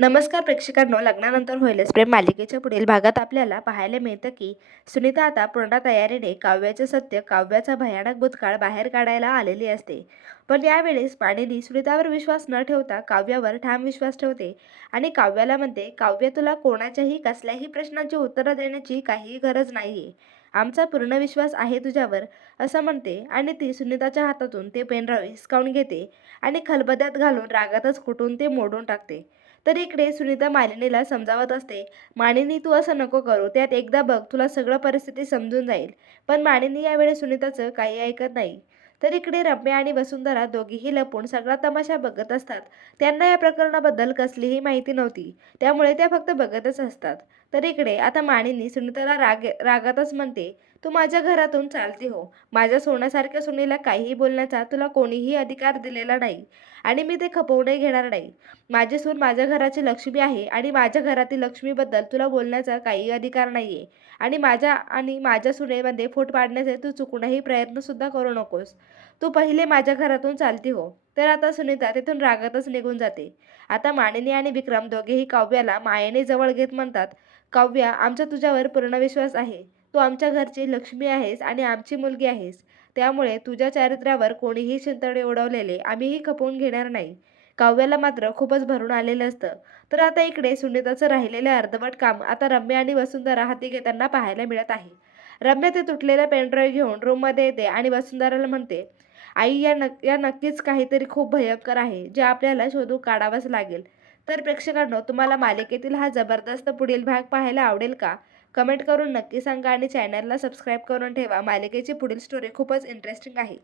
नमस्कार प्रेक्षकांनो लग्नानंतर होईलच प्रेम मालिकेच्या पुढील भागात आपल्याला पाहायला मिळतं की सुनीता आता पूर्ण तयारीने काव्याचे सत्य काव्याचा भयानक भूतकाळ बाहेर काढायला आलेली असते. पण यावेळेस पाणीनी सुनीतावर विश्वास न ठेवता काव्यावर ठाम विश्वास ठेवते आणि काव्याला म्हणते काव्य तुला कोणाच्याही कसल्याही प्रश्नांची उत्तरं देण्याची काहीही गरज नाहीये. आमचा पूर्ण विश्वास आहे तुझ्यावर असं म्हणते आणि ती सुनीताच्या हातातून ते पेनड्राईव्ह हिसकावून घेते आणि खलबद्यात घालून रागातच कुटून ते मोडून टाकते. तर इकडे सुनीता मालिनीला समजावत असते मानिनी तू असं नको करू. त्यात एकदा बघ तुला सगळं परिस्थिती समजून जाईल. पण मानिनी यावेळी सुनीताचं काही ऐकत नाही. तर इकडे रम्या आणि वसुंधरा दोघीही लपून सगळा तमाशा बघत असतात. त्यांना या प्रकरणाबद्दल कसलीही माहिती नव्हती. त्यामुळे त्या फक्त बघतच असतात. तर इकडे आता मानिनी सुनीताला राग रागातच म्हणते तू माझ्या घरातून चालती हो. माझ्या सोन्यासारख्या सुनीला काहीही बोलण्याचा तुला कोणीही अधिकार दिलेला नाही आणि मी ते खपवूनही घेणार नाही. माझी सून माझ्या घराची लक्ष्मी आहे आणि माझ्या घरातील लक्ष्मीबद्दल तुला बोलण्याचा काही अधिकार नाही आहे आणि माझ्या आणि माझ्या सुनेमध्ये फूट पाडण्याचे तू चुकूनही प्रयत्नसुद्धा करू नकोस. तू पहिले माझ्या घरातून चालती हो. तर आता सुनीता तिथून रागातच निघून जाते. आता मानिनी आणि विक्रम दोघेही काव्याला मायेने जवळ घेत म्हणतात काव्या आमचा तुझ्यावर पूर्ण विश्वास आहे. तू आमच्या घरची लक्ष्मी आहेस आणि आमची मुलगी आहेस. त्यामुळे तुझ्या चारित्र्यावर कोणीही शिंतडे उडवलेले आम्हीही खपवून घेणार नाही. काव्याला मात्र खूपच भरून आलेलं असतं. तर आता इकडे सुनीताचं राहिलेलं अर्धवट काम आता रम्या आणि वसुंधरा हाती घेताना पाहायला मिळत आहे. रम्या ते तुटलेला पेनड्राईव्ह घेऊन रूममध्ये येते आणि वसुंधराला म्हणते आई या नक या नक्कीच काहीतरी खूप भयंकर आहे जे आपल्याला शोधून काढावंच लागेल. तर प्रेक्षकांनो तुम्हाला मालिकेतील हा जबरदस्त पुढील भाग पाहायला आवडेल का? कमेंट करून नक्की सांगा आणि चॅनलला सबस्क्राईब करून ठेवा. मालिकेची पुढील स्टोरी खूपच इंटरेस्टिंग आहे.